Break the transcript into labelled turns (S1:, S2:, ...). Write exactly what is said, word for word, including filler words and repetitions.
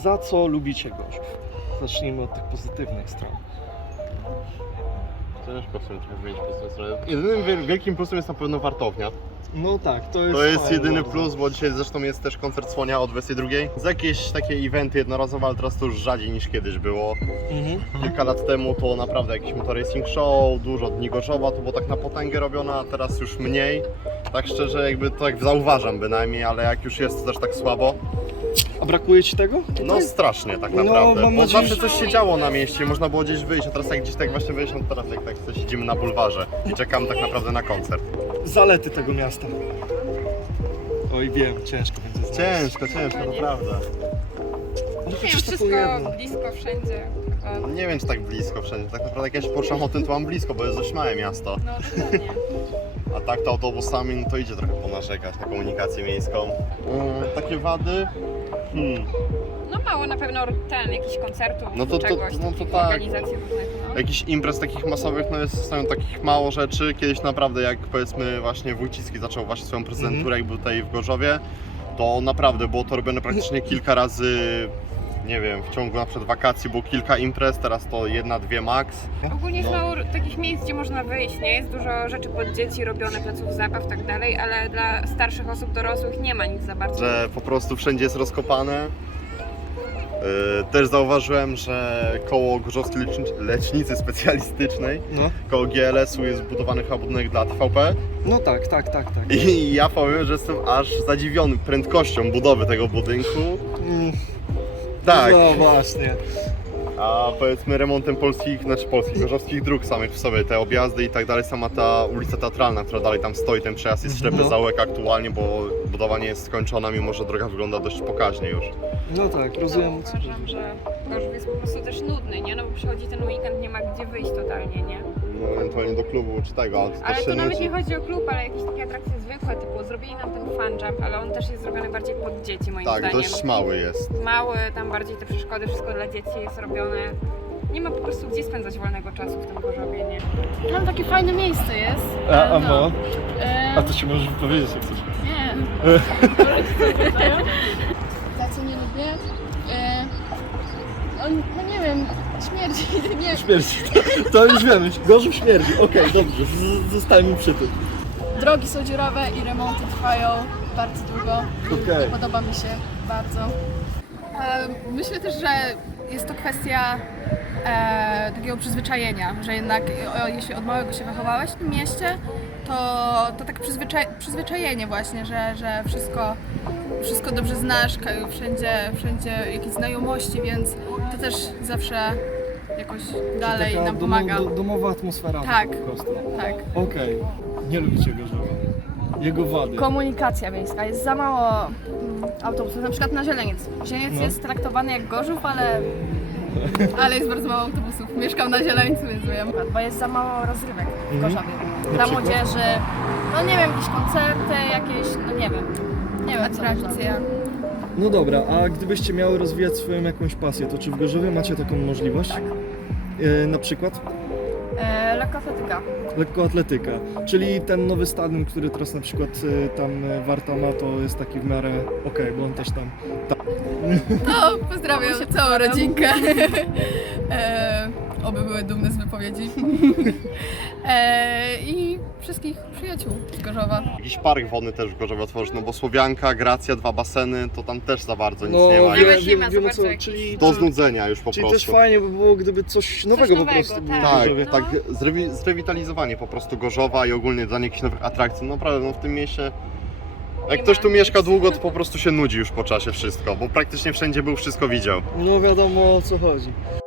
S1: za co lubicie Gorzów? Zacznijmy od tych pozytywnych stron.
S2: Ciężko w sumie trochę wymienić pozytywne strony. Jedynym wielkim plusem jest na pewno wartownia.
S1: No tak, to jest
S2: To jest
S1: fajne
S2: jedyny
S1: bardzo.
S2: plus, bo dzisiaj zresztą jest też koncert Słonia o dwudziestej drugiej. Z jakieś takie eventy jednorazowe, ale teraz to już rzadziej niż kiedyś było.
S1: Mhm.
S2: Kilka lat temu to naprawdę jakiś motorracing show, dużo dni Gorzowa, to było tak na potęgę robione, a teraz już mniej. Tak szczerze jakby to jak zauważam bynajmniej, ale jak już jest to też tak słabo.
S1: A brakuje ci tego?
S2: No strasznie tak
S1: No,
S2: naprawdę,
S1: mam
S2: bo
S1: nadzieję,
S2: zawsze
S1: że-
S2: coś się działo na mieście, można było gdzieś wyjść, a teraz jak gdzieś tak właśnie wyjść, no teraz jak tak sobie siedzimy na bulwarze i czekamy tak naprawdę na koncert.
S1: Zalety tego miasta. Oj wiem, ciężko będzie znaleźć.
S2: Ciężko, ciężko, naprawdę.
S1: No
S3: Nie
S1: chociaż
S3: wiem,
S1: to po
S3: wszystko
S1: jedno.
S3: blisko wszędzie. Chyba.
S2: Nie wiem czy tak blisko wszędzie, tak naprawdę jak ja się poruszam o tym to mam blisko, bo jest dość małe miasto.
S3: No dokładnie.
S2: A tak to autobusami no to idzie trochę ponarzekać na komunikację miejską. Mm, takie wady? Hmm.
S3: No mało na pewno ten, jakichś koncertów,
S2: No to- to-
S3: czegoś,
S2: no to
S3: takich
S2: tak.
S3: organizacji różnych. No.
S2: Jakichś imprez takich masowych, no jest stoją takich mało rzeczy. Kiedyś naprawdę jak powiedzmy właśnie Wójcicki zaczął właśnie swoją prezenturę, jak był tutaj w Gorzowie, to naprawdę było to robione praktycznie kilka razy, nie wiem, w ciągu na przykład wakacji było kilka imprez, teraz to jedna, dwie max.
S3: Ogólnie jest
S2: No.
S3: mało takich miejsc, gdzie można wyjść, nie? Jest dużo rzeczy pod dzieci robione, placów zabaw i tak dalej, ale dla starszych osób, dorosłych nie ma nic za bardzo.
S2: Że po prostu wszędzie jest rozkopane. Yy, też zauważyłem, że koło Gorzowskiej Lecznicy, Lecznicy Specjalistycznej,
S1: No.
S2: koło G L S u jest zbudowany chyba budynek dla T V P.
S1: No tak, tak, tak, tak.
S2: I ja powiem, że jestem aż zadziwiony prędkością budowy tego budynku.
S1: Mm,
S2: Tak,
S1: No właśnie.
S2: a powiedzmy remontem polskich, znaczy polskich, gorzowskich dróg samych w sobie, te objazdy i tak dalej, sama ta ulica Teatralna, która dalej tam stoi, ten przejazd jest ślepy
S1: No.
S2: zaułek aktualnie, bo budowa nie jest skończona, mimo że droga wygląda dość pokaźnie już.
S1: No tak, rozumiem.
S3: No,
S1: co
S3: uważam, że Gorzów jest po prostu też nudny, nie? No bo przychodzi ten weekend, nie ma gdzie wyjść totalnie, nie?
S2: No, ewentualnie do klubu czy tego, ale to
S3: Ale
S2: też
S3: to
S2: się
S3: nawet
S2: nudzi.
S3: nie chodzi o klub, ale jakieś takie atrakcje zwykłe, typu zrobili nam ten fun jump, ale on też jest zrobiony bardziej pod dzieci moim
S2: Tak,
S3: zdaniem.
S2: dość mały jest.
S3: Mały, tam bardziej te przeszkody, wszystko dla dzieci jest robione. Nie ma po prostu gdzie spędzać wolnego czasu w tym Gorzowie, nie?
S4: Tam takie fajne miejsce jest.
S1: A,
S4: E,
S1: a
S4: no.
S1: no.
S4: E,
S1: A to się możesz powiedzieć jak chcesz.
S4: Nie. Za co nie lubię? E, no, no nie wiem, śmierdzi, nie
S1: Śmierdzi. To już wiemy. Gorzów śmierdzi. Okej, dobrze. Z- Zostańmy przy tym.
S4: Drogi są dziurawe i remonty trwają bardzo długo.
S1: Okej.
S4: Nie podoba mi się bardzo.
S5: E, Myślę też, że jest to kwestia e, takiego przyzwyczajenia, że jednak o, jeśli od małego się wychowałeś w tym mieście, to, to tak przyzwyczaj, przyzwyczajenie właśnie, że, że wszystko, wszystko dobrze znasz, ka- wszędzie, wszędzie jakieś znajomości, więc to też zawsze jakoś dalej
S1: Taka
S5: nam
S1: domo-
S5: pomaga.
S1: do- domowa atmosfera.
S5: Tak.
S1: Po prostu.
S5: Tak.
S1: Okej. Nie lubicie Gorzowa. Jego wady.
S4: Komunikacja miejska, jest za mało mm, autobusów, na przykład na Zieleniec. Zieleniec
S1: No.
S4: jest traktowany jak Gorzów, ale
S5: Ale jest bardzo mało autobusów. Mieszkam na Zieleńcu, więc wiem.
S4: bo jest za mało rozrywek w
S1: Mhm.
S4: Gorzowie.
S1: Na
S4: Dla
S1: przykład?
S4: młodzieży, no nie wiem, jakieś koncerty, jakieś, no nie wiem. Nie wiem, co można.
S5: Atrakcja.
S1: No dobra, a gdybyście miały rozwijać swoją jakąś pasję, to czy w Gorzowie macie taką możliwość? Tak. E, na przykład
S4: E, lekkoatletyka.
S1: lekkoatletyka, czyli ten nowy stadion, który teraz na przykład e, tam e, Warta ma, to jest taki w miarę okej, bo on też tam...
S5: No, pozdrawiam
S4: Się
S5: całą
S4: pozdrawiam.
S5: rodzinkę. e, oby były dumne z wypowiedzi. e, I wszystkich przyjaciół z Gorzowa.
S2: Jakiś park wodny też w Gorzowie otworzyć, no bo Słowianka, Gracja, dwa baseny, to tam też za bardzo nic
S1: No,
S2: nie ma.
S3: wiem,
S2: Jest
S3: nie ma za
S1: wiemy
S3: bardzo
S1: co,
S3: jakichś-
S1: czyli,
S2: do znudzenia już po
S1: czyli też
S2: prostu.
S1: fajnie by było, gdyby coś nowego, po
S3: nowego,
S1: prostu było
S3: tak.
S1: w
S2: Tak,
S1: Gorzowie.
S2: tak, zrewi- zrewitalizowanie po prostu Gorzowa i ogólnie danie jakichś nowych atrakcji. No naprawdę, no w tym mieście, jak
S3: Nie
S2: ktoś
S3: ma
S2: tu
S3: nic.
S2: mieszka długo, to po prostu się nudzi już po czasie wszystko, bo praktycznie wszędzie był, wszystko widział.
S1: No wiadomo o co chodzi.